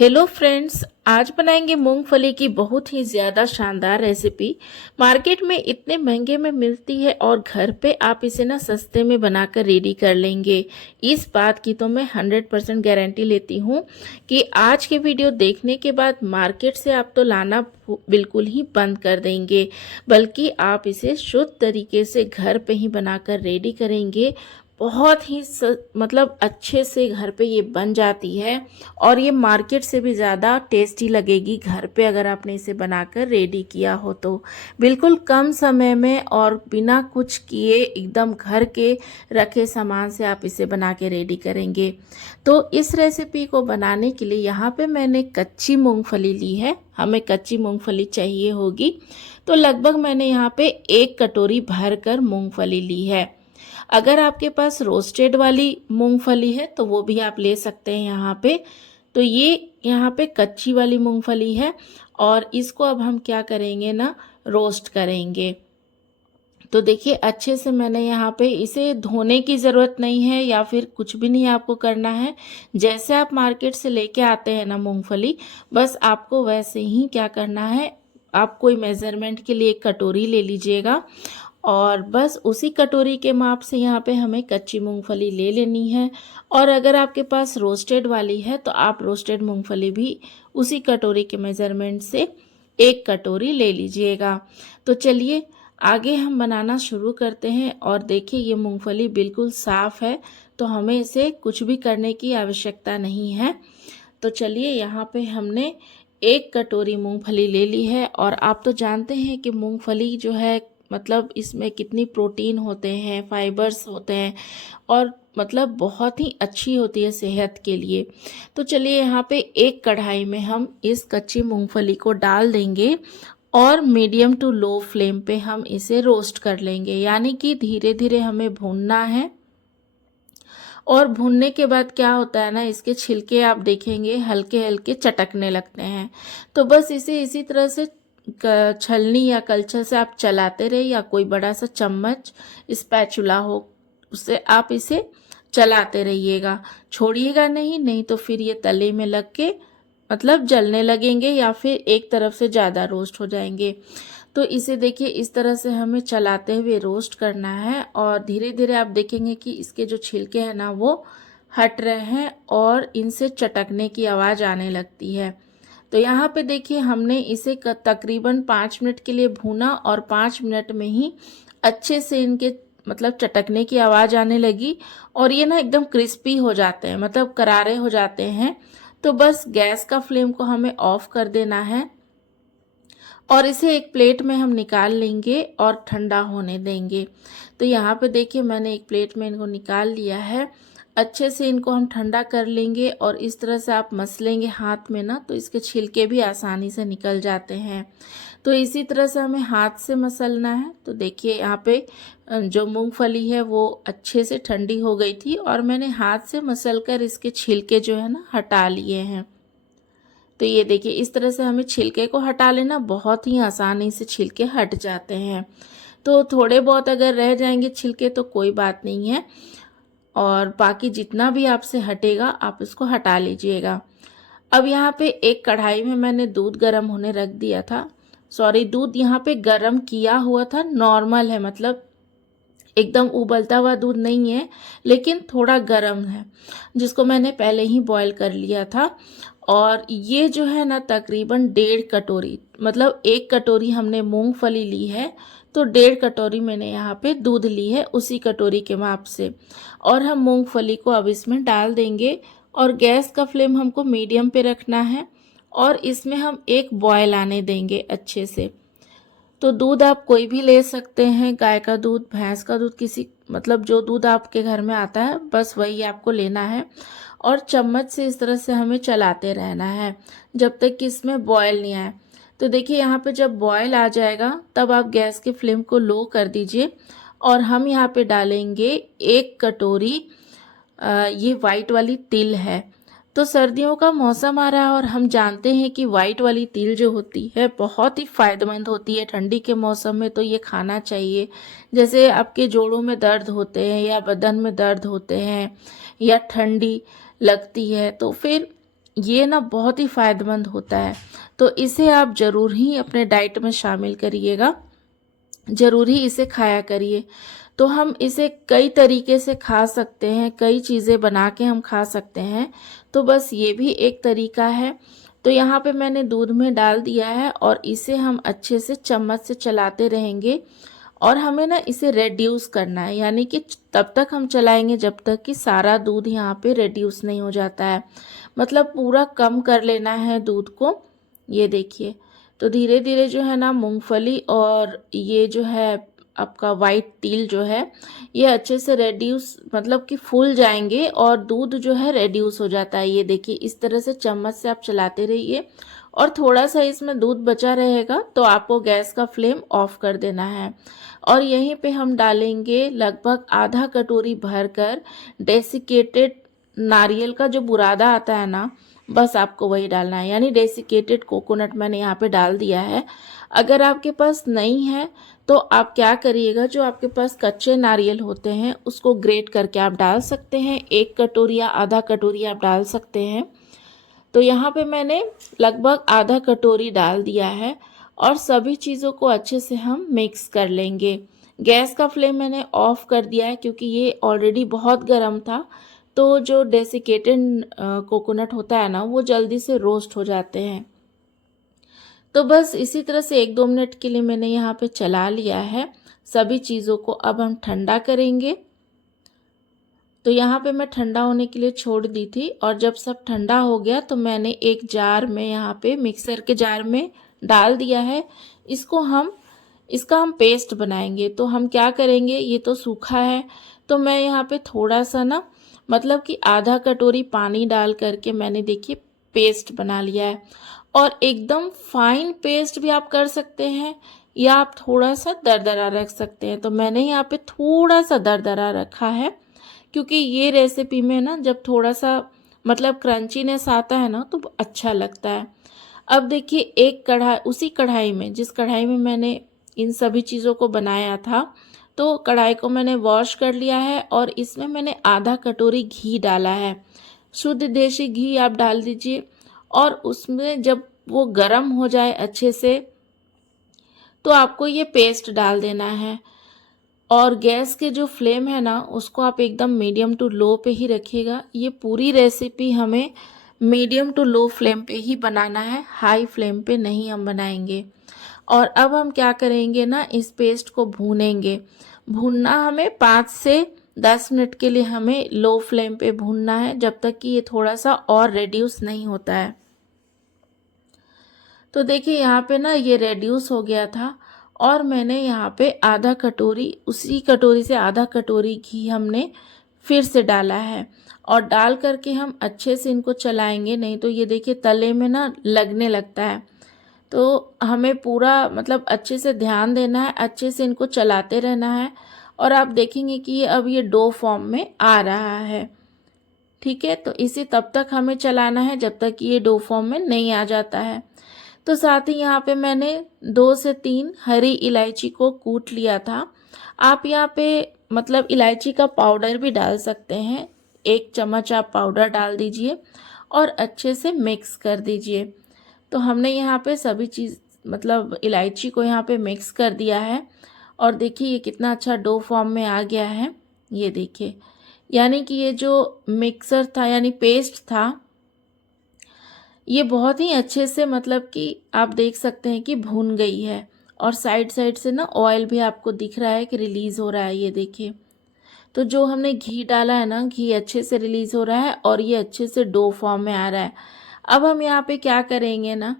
Hello friends, आज बनाएंगे मूंगफली की बहुत ही ज़्यादा शानदार रेसिपी। मार्केट में इतने महंगे में मिलती है और घर पे आप इसे ना सस्ते में बनाकर रेडी कर लेंगे। इस बात की तो मैं 100% गारंटी लेती हूँ कि आज के वीडियो देखने के बाद मार्केट से आप तो लाना बिल्कुल ही बंद कर देंगे, बल्कि आप इसे शुद्ध तरीके से घर पे ही बनाकर रेडी करेंगे। बहुत ही मतलब अच्छे से घर पे ये बन जाती है और ये मार्केट से भी ज़्यादा टेस्टी लगेगी घर पे अगर आपने इसे बनाकर रेडी किया हो तो। बिल्कुल कम समय में और बिना कुछ किए एकदम घर के रखे सामान से आप इसे बना के रेडी करेंगे। तो इस रेसिपी को बनाने के लिए यहाँ पे मैंने कच्ची मूंगफली ली है। हमें कच्ची मूंगफली चाहिए होगी, तो लगभग मैंने यहाँ पे 1 कटोरी भर कर मूंगफली ली है। अगर आपके पास रोस्टेड वाली मूंगफली है तो वो भी आप ले सकते हैं यहाँ पे। तो ये यहाँ पे कच्ची वाली मूंगफली है और इसको अब हम क्या करेंगे ना, रोस्ट करेंगे। तो देखिए अच्छे से मैंने यहाँ पे इसे धोने की ज़रूरत नहीं है या फिर कुछ भी नहीं आपको करना है। जैसे आप मार्केट से लेके आते हैं ना मूंगफली, बस आपको वैसे ही क्या करना है, आप कोई मेज़रमेंट के लिए एक कटोरी ले लीजिएगा और बस उसी कटोरी के माप से यहाँ पे हमें कच्ची मूंगफली ले लेनी है। और अगर आपके पास रोस्टेड वाली है तो आप रोस्टेड मूंगफली भी उसी कटोरी के मेज़रमेंट से 1 कटोरी ले लीजिएगा। तो चलिए आगे हम बनाना शुरू करते हैं। और देखिए ये मूंगफली बिल्कुल साफ़ है, तो हमें इसे कुछ भी करने की आवश्यकता नहीं है। तो चलिए यहाँ पे हमने 1 कटोरी मूंगफली ले ली है। और आप तो जानते हैं कि मूंगफली जो है मतलब इसमें कितनी प्रोटीन होते हैं, फाइबर्स होते हैं और मतलब बहुत ही अच्छी होती है सेहत के लिए। तो चलिए यहाँ पे एक कढ़ाई में हम इस कच्ची मूंगफली को डाल देंगे और मीडियम टू लो फ्लेम पे हम इसे रोस्ट कर लेंगे, यानी कि धीरे धीरे हमें भूनना है। और भूनने के बाद क्या होता है ना, इसके छिलके आप देखेंगे हल्के हल्के चटकने लगते हैं। तो बस इसे इसी तरह से छलनी या कलछल से आप चलाते रहे या कोई बड़ा सा चम्मच स्पैचुला हो उससे आप इसे चलाते रहिएगा, छोड़िएगा नहीं, नहीं तो फिर ये तले में लग के मतलब जलने लगेंगे या फिर एक तरफ से ज़्यादा रोस्ट हो जाएंगे। तो इसे देखिए इस तरह से हमें चलाते हुए रोस्ट करना है और धीरे धीरे आप देखेंगे कि इसके जो छिलके हैं ना वो हट रहे हैं और इनसे चटकने की आवाज़ आने लगती है। तो यहाँ पे देखिए हमने इसे तकरीबन 5 मिनट के लिए भूना और 5 मिनट में ही अच्छे से इनके मतलब चटकने की आवाज़ आने लगी और ये ना एकदम क्रिस्पी हो जाते हैं, मतलब करारे हो जाते हैं। तो बस गैस का फ्लेम को हमें ऑफ कर देना है और इसे एक प्लेट में हम निकाल लेंगे और ठंडा होने देंगे। तो यहाँ पे देखिए मैंने एक प्लेट में इनको निकाल लिया है। अच्छे से इनको हम ठंडा कर लेंगे और इस तरह से आप मसलेंगे हाथ में ना, तो इसके छिलके भी आसानी से निकल जाते हैं। तो इसी तरह से हमें हाथ से मसलना है। तो देखिए यहाँ पे जो मूंगफली है वो अच्छे से ठंडी हो गई थी और मैंने हाथ से मसल कर इसके छिलके जो है ना हटा लिए हैं। तो ये देखिए इस तरह से हमें छिलके को हटा लेना, बहुत ही आसानी से छिलके हट जाते हैं। तो थोड़े बहुत अगर रह जाएंगे छिलके तो कोई बात नहीं है, और बाकी जितना भी आपसे हटेगा आप इसको हटा लीजिएगा। अब यहाँ पे एक कढ़ाई में मैंने दूध गर्म होने रख दिया था। सॉरी, दूध यहाँ पे गर्म किया हुआ था, नॉर्मल है, मतलब एकदम उबलता हुआ दूध नहीं है लेकिन थोड़ा गर्म है, जिसको मैंने पहले ही बॉईल कर लिया था। और ये जो है ना तकरीबन 1.5 कटोरी, मतलब 1 कटोरी हमने मूंगफली ली है तो 1.5 कटोरी मैंने यहाँ पे दूध ली है उसी कटोरी के माप से। और हम मूंगफली को अब इसमें डाल देंगे और गैस का फ्लेम हमको मीडियम पे रखना है और इसमें हम एक बॉयल आने देंगे अच्छे से। तो दूध आप कोई भी ले सकते हैं, गाय का दूध, भैंस का दूध, किसी मतलब जो दूध आपके घर में आता है बस वही आपको लेना है। और चम्मच से इस तरह से हमें चलाते रहना है जब तक कि इसमें बॉयल नहीं आए। तो देखिए यहाँ पे जब बॉयल आ जाएगा तब आप गैस के फ्लेम को लो कर दीजिए और हम यहाँ पे डालेंगे 1 कटोरी ये वाइट वाली तिल है। तो सर्दियों का मौसम आ रहा है और हम जानते हैं कि वाइट वाली तिल जो होती है बहुत ही फ़ायदेमंद होती है। ठंडी के मौसम में तो ये खाना चाहिए। जैसे आपके जोड़ों में दर्द होते हैं या बदन में दर्द होते हैं या ठंडी लगती है तो फिर ये ना बहुत ही फ़ायदेमंद होता है। तो इसे आप ज़रूर ही अपने डाइट में शामिल करिएगा, ज़रूर ही इसे खाया करिए। तो हम इसे कई तरीके से खा सकते हैं, कई चीज़ें बना के हम खा सकते हैं, तो बस ये भी एक तरीका है। तो यहाँ पे मैंने दूध में डाल दिया है और इसे हम अच्छे से चम्मच से चलाते रहेंगे और हमें ना इसे रेड्यूस करना है, यानी कि तब तक हम चलाएंगे जब तक कि सारा दूध यहाँ पे रेड्यूस नहीं हो जाता है, मतलब पूरा कम कर लेना है दूध को। ये देखिए, तो धीरे धीरे जो है ना मूंगफली और ये जो है आपका वाइट तिल जो है ये अच्छे से रेड्यूस मतलब कि फूल जाएंगे और दूध जो है रेड्यूस हो जाता है। ये देखिए, इस तरह से चम्मच से आप चलाते रहिए और थोड़ा सा इसमें दूध बचा रहेगा तो आपको गैस का फ्लेम ऑफ कर देना है। और यहीं पे हम डालेंगे लगभग आधा कटोरी भरकर डेसिकेटेड नारियल का जो बुरादा आता है ना, बस आपको वही डालना है, यानी डेसिकेटेड कोकोनट मैंने यहाँ पे डाल दिया है। अगर आपके पास नहीं है तो आप क्या करिएगा, जो आपके पास कच्चे नारियल होते हैं उसको ग्रेट करके आप डाल सकते हैं, 1 कटोरी या आधा कटोरी आप डाल सकते हैं। तो यहाँ पे मैंने लगभग आधा कटोरी डाल दिया है और सभी चीज़ों को अच्छे से हम मिक्स कर लेंगे। गैस का फ्लेम मैंने ऑफ कर दिया है क्योंकि ये ऑलरेडी बहुत गर्म था, तो जो डेसिकेटेड कोकोनट होता है ना वो जल्दी से रोस्ट हो जाते हैं। तो बस इसी तरह से 1-2 मिनट के लिए मैंने यहाँ पे चला लिया है। सभी चीज़ों को अब हम ठंडा करेंगे। तो यहाँ पे मैं ठंडा होने के लिए छोड़ दी थी और जब सब ठंडा हो गया तो मैंने एक जार में यहाँ पे मिक्सर के जार में डाल दिया है। इसका हम पेस्ट बनाएंगे। तो हम क्या करेंगे, ये तो सूखा है तो मैं यहाँ पे थोड़ा सा ना मतलब कि आधा कटोरी पानी डाल करके मैंने देखिए पेस्ट बना लिया है। और एकदम फाइन पेस्ट भी आप कर सकते हैं या आप थोड़ा सा दरदरा रख सकते हैं। तो मैंने यहाँ पे थोड़ा सा दरदरा रखा है क्योंकि ये रेसिपी में ना जब थोड़ा सा मतलब क्रंचीनेस आता है ना तो अच्छा लगता है। अब देखिए, एक कढ़ाई, उसी कढ़ाई में जिस कढ़ाई में मैंने इन सभी चीज़ों को बनाया था, तो कढ़ाई को मैंने वॉश कर लिया है और इसमें मैंने आधा कटोरी घी डाला है। शुद्ध देसी घी आप डाल दीजिए और उसमें जब वो गर्म हो जाए अच्छे से तो आपको ये पेस्ट डाल देना है। और गैस के जो फ्लेम है ना उसको आप एकदम मीडियम टू लो पे ही रखिएगा। ये पूरी रेसिपी हमें मीडियम टू लो फ्लेम पे ही बनाना है, हाई फ्लेम पे नहीं हम बनाएंगे। और अब हम क्या करेंगे ना, इस पेस्ट को भूनेंगे। भूनना हमें 5 से 10 मिनट के लिए हमें लो फ्लेम पे भूनना है, जब तक कि ये थोड़ा सा और रेड्यूस नहीं होता है। तो देखिए यहाँ पे ना ये रेड्यूस हो गया था और मैंने यहाँ पे आधा कटोरी, उसी कटोरी से आधा कटोरी घी हमने फिर से डाला है और डाल करके हम अच्छे से इनको चलाएंगे, नहीं तो ये देखिए तले में ना लगने लगता है। तो हमें पूरा मतलब अच्छे से ध्यान देना है, अच्छे से इनको चलाते रहना है और आप देखेंगे कि ये अब ये डो फॉर्म में आ रहा है। ठीक है, तो इसे तब तक हमें चलाना है जब तक ये डो फॉर्म में नहीं आ जाता है। तो साथ ही यहाँ पे मैंने 2 से 3 हरी इलायची को कूट लिया था। आप यहाँ पे मतलब इलायची का पाउडर भी डाल सकते हैं, 1 चम्मच आप पाउडर डाल दीजिए और अच्छे से मिक्स कर दीजिए। तो हमने यहाँ पे सभी चीज़ मतलब इलायची को यहाँ पे मिक्स कर दिया है और देखिए ये कितना अच्छा डो फॉर्म में आ गया है। ये देखिए, यानी कि ये जो मिक्सर था यानी पेस्ट था, ये बहुत ही अच्छे से मतलब कि आप देख सकते हैं कि भून गई है और साइड साइड से ना ऑयल भी आपको दिख रहा है कि रिलीज़ हो रहा है। ये देखिए, तो जो हमने घी डाला है ना, घी अच्छे से रिलीज़ हो रहा है और ये अच्छे से डो फॉर्म में आ रहा है। अब हम यहाँ पे क्या करेंगे ना,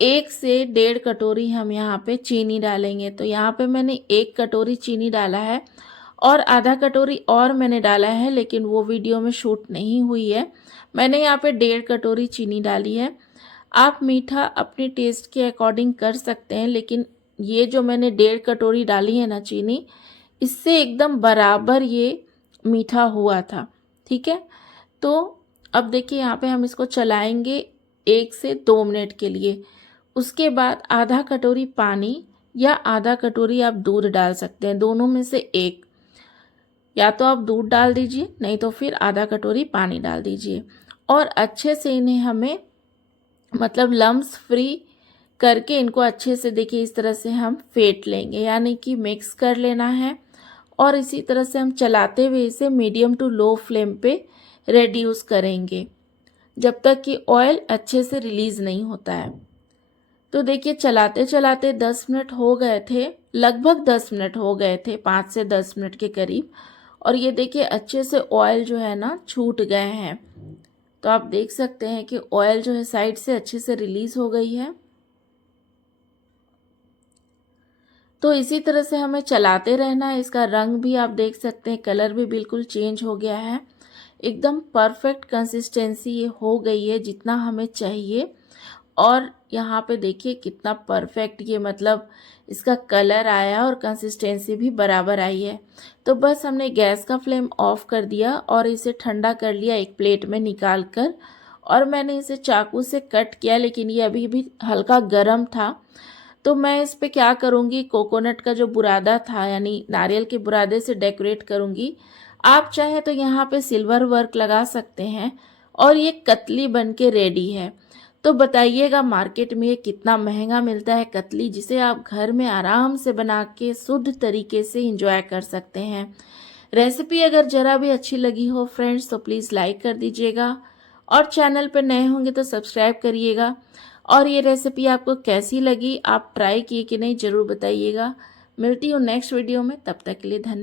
1 से 1.5 कटोरी हम यहाँ पे चीनी डालेंगे। तो यहाँ पे मैंने 1 कटोरी चीनी डाला है और आधा कटोरी और मैंने डाला है, लेकिन वो वीडियो में शूट नहीं हुई है। मैंने यहाँ पे 1.5 कटोरी चीनी डाली है। आप मीठा अपने टेस्ट के अकॉर्डिंग कर सकते हैं, लेकिन ये जो मैंने 1.5 कटोरी डाली है ना चीनी, इससे एकदम बराबर ये मीठा हुआ था। ठीक है, तो अब देखिए यहाँ पे हम इसको चलाएंगे 1 से 2 मिनट के लिए। उसके बाद आधा कटोरी पानी या आधा कटोरी आप दूध डाल सकते हैं, दोनों में से एक। या तो आप दूध डाल दीजिए, नहीं तो फिर आधा कटोरी पानी डाल दीजिए और अच्छे से इन्हें हमें मतलब लम्स फ्री करके इनको अच्छे से देखिए इस तरह से हम फेंट लेंगे, यानी कि मिक्स कर लेना है। और इसी तरह से हम चलाते हुए इसे मीडियम टू लो फ्लेम पे रेड्यूस करेंगे जब तक कि ऑयल अच्छे से रिलीज़ नहीं होता है। तो देखिए चलाते चलाते 10 मिनट हो गए थे, लगभग 10 मिनट हो गए थे, 5 से 10 मिनट के करीब। और ये देखिए अच्छे से ऑयल जो है ना छूट गए हैं। तो आप देख सकते हैं कि ऑयल जो है साइड से अच्छे से रिलीज़ हो गई है। तो इसी तरह से हमें चलाते रहना है। इसका रंग भी आप देख सकते हैं, कलर भी बिल्कुल चेंज हो गया है। एकदम परफेक्ट कंसिस्टेंसी ये हो गई है जितना हमें चाहिए। और यहाँ पे देखिए कितना परफेक्ट ये मतलब इसका कलर आया और कंसिस्टेंसी भी बराबर आई है। तो बस हमने गैस का फ्लेम ऑफ कर दिया और इसे ठंडा कर लिया एक प्लेट में निकाल कर। और मैंने इसे चाकू से कट किया, लेकिन ये अभी भी हल्का गर्म था। तो मैं इस पे क्या करूँगी, कोकोनट का जो बुरादा था यानी नारियल के बुरादे से डेकोरेट करूँगी। आप चाहे तो यहाँ पे सिल्वर वर्क लगा सकते हैं। और ये कतली बन के रेडी है। तो बताइएगा मार्केट में ये कितना महंगा मिलता है कतली, जिसे आप घर में आराम से बना के शुद्ध तरीके से इंजॉय कर सकते हैं। रेसिपी अगर ज़रा भी अच्छी लगी हो फ्रेंड्स तो प्लीज़ लाइक कर दीजिएगा, और चैनल पर नए होंगे तो सब्सक्राइब करिएगा। और ये रेसिपी आपको कैसी लगी, आप ट्राई किए कि नहीं ज़रूर बताइएगा। मिलती हूँ नेक्स्ट वीडियो में, तब तक के लिए धन्यवाद।